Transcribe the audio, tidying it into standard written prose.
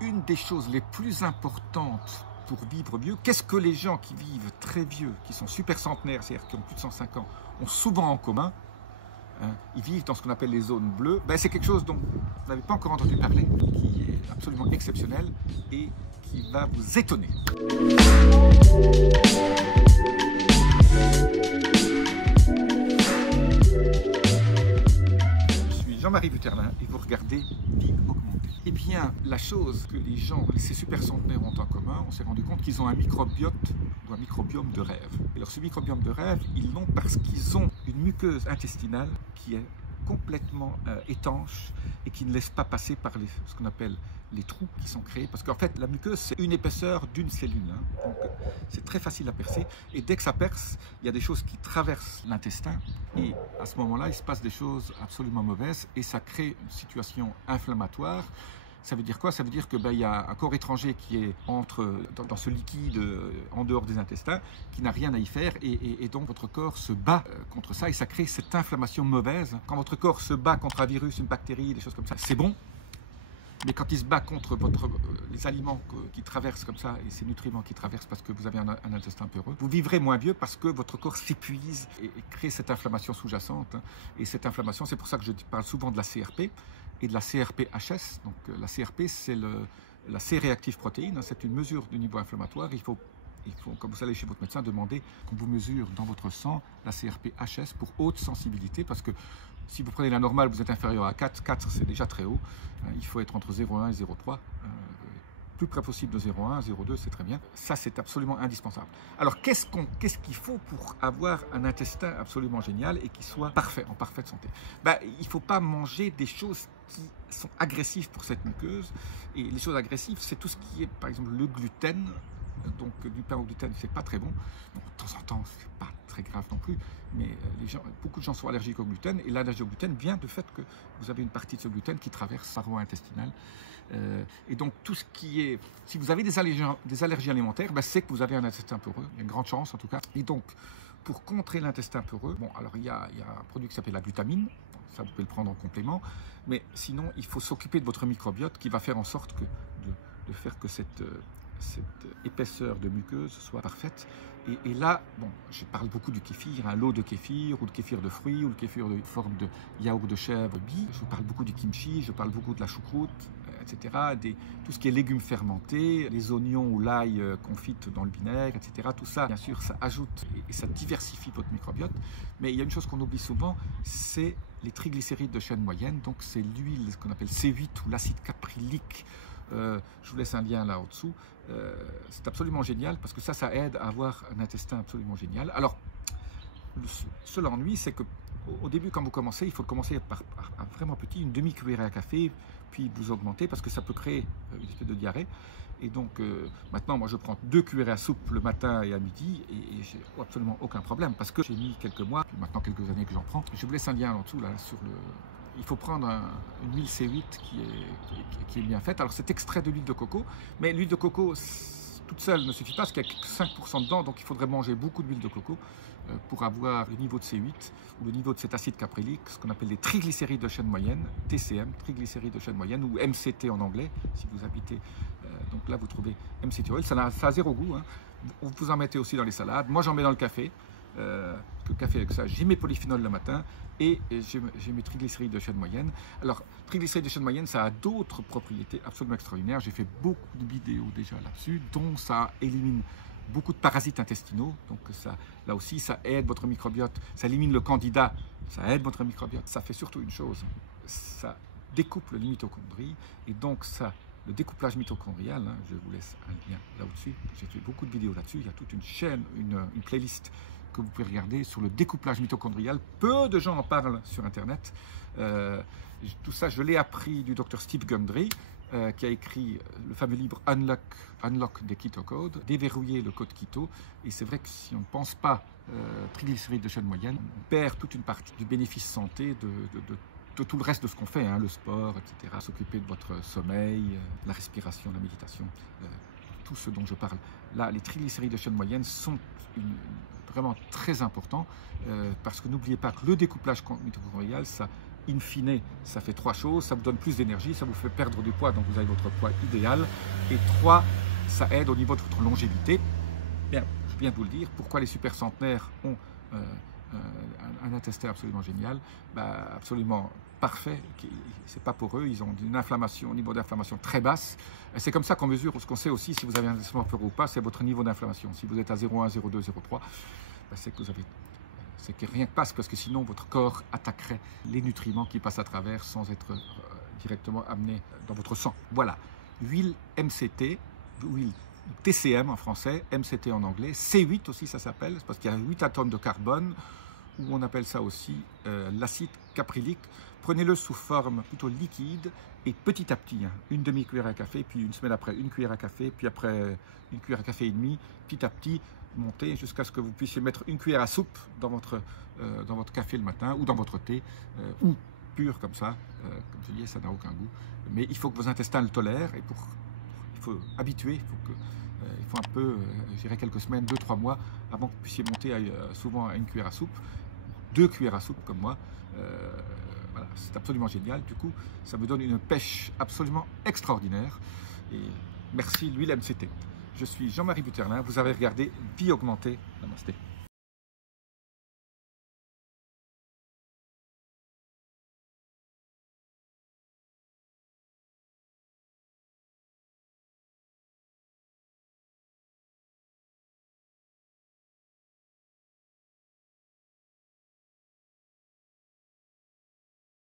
une des choses les plus importantes pour vivre mieux, qu'est-ce que les gens qui vivent très vieux, qui sont super centenaires, c'est-à-dire qui ont plus de 105 ans, ont souvent en commun, hein, ils vivent dans ce qu'on appelle les zones bleues, ben, c'est quelque chose dont vous n'avez pas encore entendu parler, qui est absolument exceptionnel et qui va vous étonner. Jean-Marie Buterlin et vous regardez Vie augmentée. Eh bien, la chose que les gens, ces super centenaires ont en commun, on s'est rendu compte qu'ils ont un microbiote ou un microbiome de rêve. Et alors ce microbiome de rêve, ils l'ont parce qu'ils ont une muqueuse intestinale qui est complètement étanche et qui ne laisse pas passer par ce qu'on appelle les trous qui sont créés. Parce qu'en fait, la muqueuse, c'est une épaisseur d'une cellule. Hein. Donc, c'est très facile à percer. Et dès que ça perce, il y a des choses qui traversent l'intestin. Et à ce moment-là, il se passe des choses absolument mauvaises. Et ça crée une situation inflammatoire. Ça veut dire quoi? Ça veut dire que y a un corps étranger qui est dans ce liquide en dehors des intestins, qui n'a rien à y faire, et donc votre corps se bat contre ça, et ça crée cette inflammation mauvaise. Quand votre corps se bat contre un virus, une bactérie, des choses comme ça, c'est bon. Mais quand il se bat contre les aliments qui traversent comme ça, et ces nutriments qui traversent parce que vous avez un intestin peureux, vous vivrez moins bien parce que votre corps s'épuise et crée cette inflammation sous-jacente. Et cette inflammation, c'est pour ça que je parle souvent de la CRP et de la CRP-HS. Donc la CRP, c'est la C-réactive protéine, c'est une mesure du niveau inflammatoire. Il faut, quand vous allez chez votre médecin, demander qu'on vous mesure dans votre sang la CRP-HS pour haute sensibilité, parce que si vous prenez la normale, vous êtes inférieur à 4. 4, c'est déjà très haut. Il faut être entre 0,1 et 0,3. Plus près possible de 0,1, 0,2, c'est très bien. Ça, c'est absolument indispensable. Alors, qu'est-ce qu'il faut pour avoir un intestin absolument génial et qui soit parfait, en parfaite santé? Il ne faut pas manger des choses qui sont agressives pour cette muqueuse. Et les choses agressives, c'est tout ce qui est, par exemple, le gluten. Donc du pain au gluten, c'est pas très bon. Donc, de temps en temps, c'est pas très grave non plus, mais beaucoup de gens sont allergiques au gluten, et l'allergie au gluten vient du fait que vous avez une partie de ce gluten qui traverse sa voie intestinale. Et donc tout ce qui est, si vous avez des allergies alimentaires, c'est que vous avez un intestin peureux, il y a une grande chance en tout cas. Et donc pour contrer l'intestin peureux, alors il y a un produit qui s'appelle la glutamine, ça vous pouvez le prendre en complément, mais sinon il faut s'occuper de votre microbiote qui va faire en sorte de faire que cette épaisseur de muqueuse soit parfaite. Et là, je parle beaucoup du kéfir, l'eau de kéfir, ou le kéfir de fruits, ou le kéfir de forme de yaourt de chèvre, bie. Je parle beaucoup du kimchi, je parle beaucoup de la choucroute, etc. Tout ce qui est légumes fermentés, les oignons ou l'ail confite dans le vinaigre, etc. Tout ça, bien sûr, ça ajoute et ça diversifie votre microbiote. Mais il y a une chose qu'on oublie souvent, c'est les triglycérides de chaîne moyenne. Donc c'est l'huile, ce qu'on appelle C8 ou l'acide caprylique. Je vous laisse un lien là au-dessous. C'est absolument génial parce que ça aide à avoir un intestin absolument génial. Alors, le seul ennui, c'est qu'au début, quand vous commencez, il faut commencer par vraiment petit, une demi-cuillerée à café, puis vous augmentez parce que ça peut créer une espèce de diarrhée. Et donc, maintenant, moi, je prends 2 cuillerées à soupe le matin et à midi, et j'ai absolument aucun problème parce que j'ai mis quelques mois, puis maintenant quelques années que j'en prends. Je vous laisse un lien en dessous là sur le. Il faut prendre une huile C8 qui est bien faite. Alors c'est extrait de l'huile de coco, mais l'huile de coco toute seule ne suffit pas parce qu'il n'y a que 5% dedans, donc il faudrait manger beaucoup d'huile de coco pour avoir le niveau de C8 ou le niveau de cet acide caprylique, ce qu'on appelle les triglycérides de chaîne moyenne, TCM, triglycérides de chaîne moyenne, ou MCT en anglais, si vous habitez. Donc là vous trouvez MCT oil, ça a zéro goût. Hein. Vous en mettez aussi dans les salades, moi j'en mets dans le café. Le café avec ça, j'ai mes polyphénols le matin et j'ai mes triglycérides de chaîne moyenne. Alors, triglycérides de chaîne moyenne, ça a d'autres propriétés absolument extraordinaires. J'ai fait beaucoup de vidéos déjà là-dessus, dont ça élimine beaucoup de parasites intestinaux. Donc ça, là aussi, ça aide votre microbiote, ça élimine le candida, ça aide votre microbiote. Ça fait surtout une chose, ça découple les mitochondries et donc ça. Le découplage mitochondrial, je vous laisse un lien là au-dessus. J'ai fait beaucoup de vidéos là-dessus. Il y a toute une chaîne, une playlist que vous pouvez regarder sur le découplage mitochondrial. Peu de gens en parlent sur Internet. Tout ça, je l'ai appris du docteur Steve Gundry, qui a écrit le fameux livre Unlock the Keto Code, déverrouiller le code keto. Et c'est vrai que si on ne pense pas triglycérides de chaîne moyenne, on perd toute une partie du bénéfice santé de tout le reste de ce qu'on fait, le sport, etc. S'occuper de votre sommeil, la respiration, la méditation, tout ce dont je parle. Là, les triglycérides de chaîne moyenne sont vraiment très importants parce que n'oubliez pas que le découplage mitochondrial, ça in fine, ça fait 3 choses. Ça vous donne plus d'énergie, ça vous fait perdre du poids, donc vous avez votre poids idéal. Et 3, ça aide au niveau de votre longévité. Bien, je viens de vous le dire. Pourquoi les super centenaires ont un intestin absolument génial, absolument parfait. C'est pas pour eux, ils ont une inflammation, un niveau d'inflammation très basse. C'est comme ça qu'on mesure, ce qu'on sait aussi si vous avez un intestin fort ou pas, c'est votre niveau d'inflammation. Si vous êtes à 0,1, 0,2, 0,3, c'est que vous avez, c'est que rien ne passe, parce que sinon votre corps attaquerait les nutriments qui passent à travers sans être directement amenés dans votre sang. Voilà, huile MCT, huile TCM en français, MCT en anglais, C8 aussi ça s'appelle, parce qu'il y a 8 atomes de carbone, ou on appelle ça aussi l'acide caprylique. Prenez-le sous forme plutôt liquide et petit à petit, une demi-cuillère à café, puis une semaine après une cuillère à café, puis après une cuillère à café et demi, petit à petit, montez jusqu'à ce que vous puissiez mettre une cuillère à soupe dans votre café le matin, ou dans votre thé, ou pur comme ça, comme je disais, ça n'a aucun goût. Mais il faut que vos intestins le tolèrent, et il faut habituer, il faut un peu, je dirais quelques semaines, 2-3 mois, avant que vous puissiez monter souvent à une cuillère à soupe, 2 cuillères à soupe comme moi. Voilà, c'est absolument génial. Du coup, ça me donne une pêche absolument extraordinaire. Et merci l'huile MCT. Je suis Jean-Marie Buterlin. Vous avez regardé Vie Augmentée. Namasté.